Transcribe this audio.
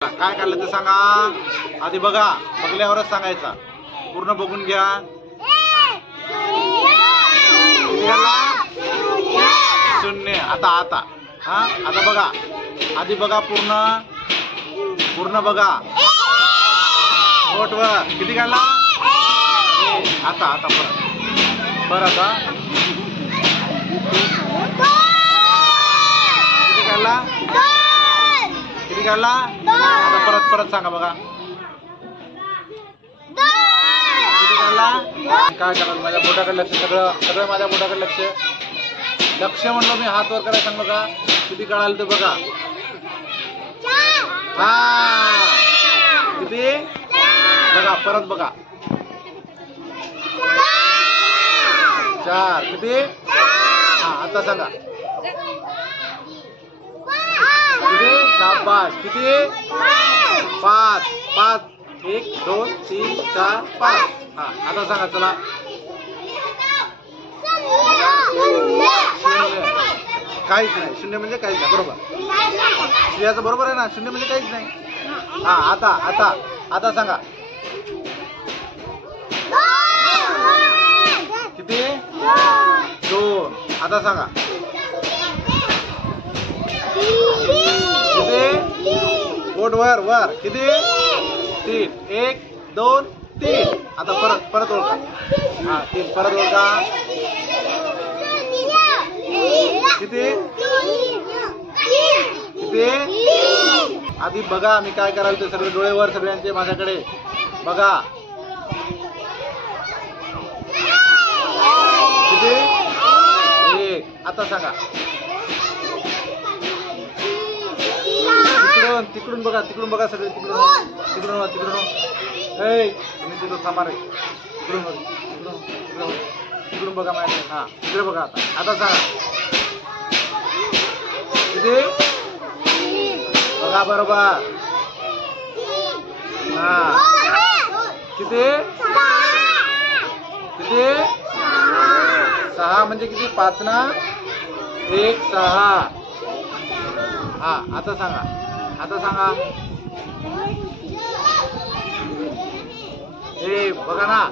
काय काढलं ते सांगा आधी बघा, बघल्यावरच सांगायचा. पूर्ण बघून घ्या. शून्य. आता आता हा आता बघा, आधी बघा, पूर्ण बघा. बोटवर किती काढला? आता आता परत आता किती काढला? किती काढला? आता परत सांगा बघा. किती काढला? काय करायला? माझ्या बोटाकडे लक्ष. सगळं माझ्या बोटाकडे लक्ष म्हणलं मी. हात वर करायला सांग बघा. किती काढाल ते बघा. हा किती बघा. परत बघा. 4 किती? हा आता सांगा किती? शाबास. किती? 5. 1 2 3 4 5. हा आता सांगा. चला. काहीच नाही. शून्य म्हणजे काहीच नाही. बरोबर. श्रेयाचं बरोबर आहे ना. शून्य म्हणजे काहीच नाही. हा आता सांगा किती? 2. आता सांगा किती? बोट वर किती? 3. 1 2 3. आता परत ओळखा. हा 3 परत ओळखा. किती? आधी बघा मी काय करायला. ते सगळे डोळेवर सगळ्यांचे माझ्याकडे बघा. किती? 1. आता सांगा तिकडून बघा. सगळे तिकडून तुम्ही तिकडून थांबा रे. तिकडून बघा माझ्याकडे. हा तिकडे बघा. आता सांगा किती? बघा बरोबर. हा किती? 6 म्हणजे किती? 5 ना. 1 6. हा आता सांगा. हे बघा ना.